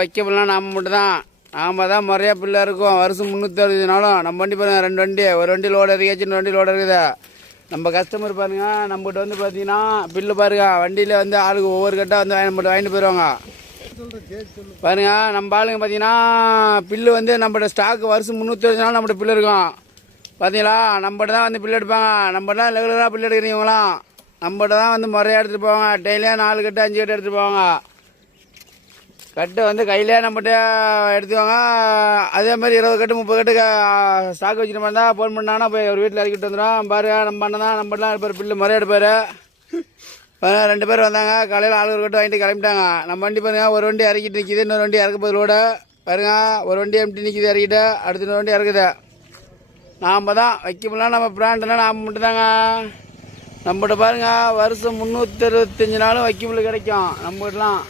வைக்கப்படலாம் நாம் மட்டும் தான். நாம தான் முறையா பிள்ளை இருக்கும். வருஷம் 360 நாளும் நம்ம வண்டி பாருங்க, 2 வண்டி, ஒரு வண்டி லோடு இறக்கியாச்சு, 2 வண்டி லோடு இருக்குது. நம்ம கஸ்டமர் பாருங்க, நம்மகிட்ட வந்து பார்த்தீங்கன்னா பில்லு பாருங்க, வண்டியில் வந்து ஆளுக்கு ஒவ்வொரு கட்டாக வந்து வாங்கிட்டு போயிடுவாங்க பாருங்க. நம்ம ஆளுங்க பார்த்தீங்கன்னா பில்லு வந்து நம்மகிட்ட ஸ்டாக்கு வருஷம் 360 நாள் நம்மகிட்ட பில்லு இருக்கும் பார்த்தீங்களா. நம்மகிட்ட தான் வந்து பில்லு எடுப்பாங்க. நம்மகிட்ட தான் ரெகுலராக பில்லு எடுக்கிறீங்களாம். நம்மகிட்ட தான் வந்து முறையாக எடுத்துகிட்டு போவாங்க. டெய்லியாக 4 கட்டு 5 கட்டு எடுத்துகிட்டு போவாங்க. கட்டு வந்து கையிலே நம்மகிட்ட எடுத்துவாங்க. அதே மாதிரி 20 கட்டு 30 கட்டு ஸ்டாக் வச்சுட்டு இருந்தால் ஃபோன் பண்ணாங்கன்னா போய் ஒரு வீட்டில் இறக்கிட்டு வந்துடும். பாரு நம்ம அண்ணன் தான் நம்மகிட்டலாம் எடுப்பார், பில்லு முறையாக எடுப்பார். 2 பேர் வந்தாங்க, காலையில் ஆளு ஒரு கட்டு வாங்கிட்டு கிளம்பிட்டாங்க. நம்ம வண்டி பாருங்க, ஒரு வண்டி இறக்கிட்டு நிற்கிது, இன்னொரு வண்டி இறக்க போதோட பாருங்க. ஒரு வண்டி எம்டி நிற்கிது இறக்கிட்டு, அடுத்த இன்னொரு வண்டி இறக்குது. நாம் தான் வைக்கமுலாம் நம்ம பிராண்ட்லாம் நாம் மட்டும் தாங்க. நம்மகிட்ட பாருங்க வருஷம் 365 நாளும் வைக்கமுள்ள கிடைக்கும் நம்மகிட்டலாம்.